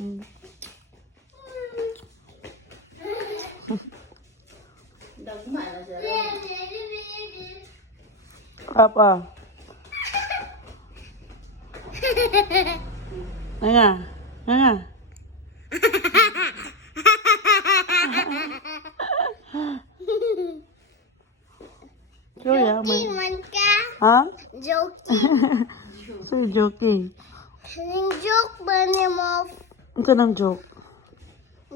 Mm. Dagma na siya. Apa? Nga. Nga. Kuya, Joking man ka? ha? Joking? So joking. Yung joke ba ni mo Ang kanang joke.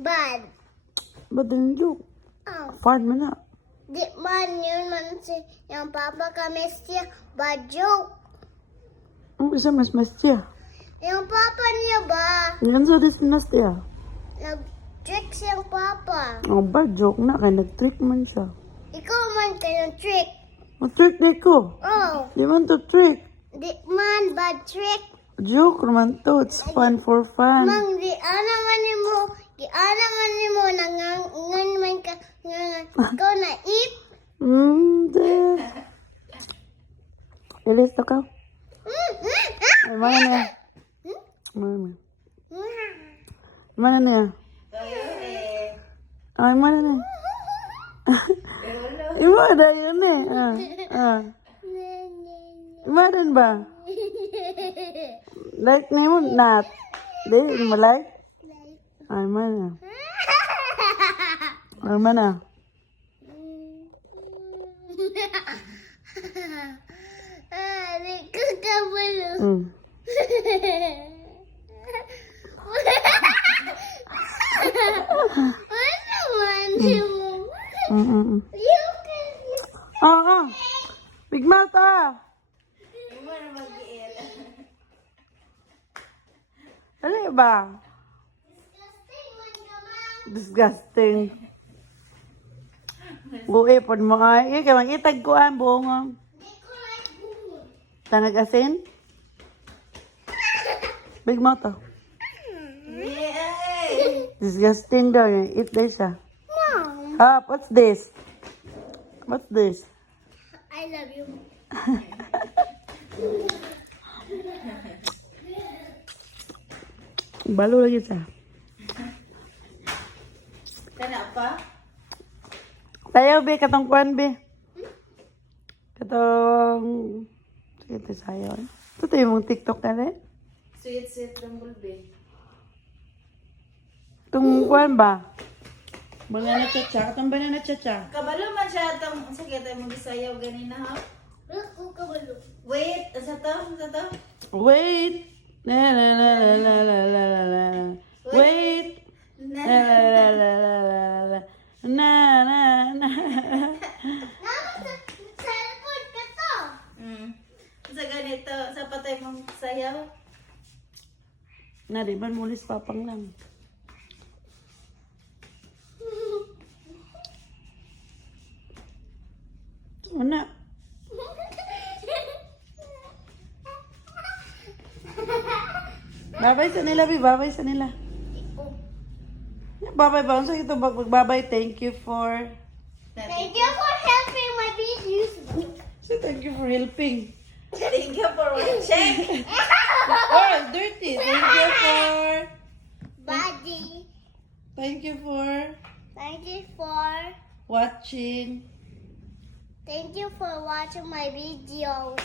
bad? Ba't yung joke? Oh. Fart mo na. Di man yun man si yung papa kami siya bad joke. Ang isa mas siya. Yung papa niya ba? Yan sa disinas siya. Nag-trick siyang papa. Oh, bad joke na. Kaya nag-trick man siya. Ikaw man kayong trick. Mag-trick di ko. Oh. Di man to trick. Di man bad trick. Joke naman to. It's fun for fun. Mang di ana man nimo. Di ana man nimo nangangan man ka. Ikaw na eat. Hindi. Ilis to ka. Ay, mana na. Mana. Mana na. Ay, mana na. Ima ada yun eh. Ima din ba? Like ni mo? Not. Di, hindi mo like? Ay, mana. Ay, mana. Di ko kabalo. Ano man mo? You can... Big mouth ah. Imo na mag-iit. Ano ba? Disgusting man ka, Mang. Disgusting. Buhay po mo ay. Kaya mag-itag ko ang buong. Di ko like bungo. Tangag asin? Big mouth ah. Disgusting daw. Eat this ah. Mom, What's this? What's this? I love you. Balo lagi sa. Kana pa? Tayo be, katong kuan be. Katong... Sige, ito sayo. Ito tayo mong TikTok ka rin. Sweet ng bulbe. Itong kuan ba? Banana chacha. Katong banana chacha. Kabalo man siya itong sakit ay mong gisayaw ganina ha. Ako kabalo. Wait, sa to? Wait. La la la la la la la la la. Wait. La la la la la la la. Na na na. Naman sa cellphone ka to. Sa ganito, sa patay mong sayaw. Na, di ba mulis papang lang. Ano? Babay sa nila, Bi. Babay sa nila. Babay ba? Ano sa ito? Magbabay. Thank you for... Thank you for helping my videos. So, thank you for helping. Thank you for watching. Oh, dirty. Thank you for... Buddy. Thank you for... Thank you for... Watching. Thank you for watching my videos.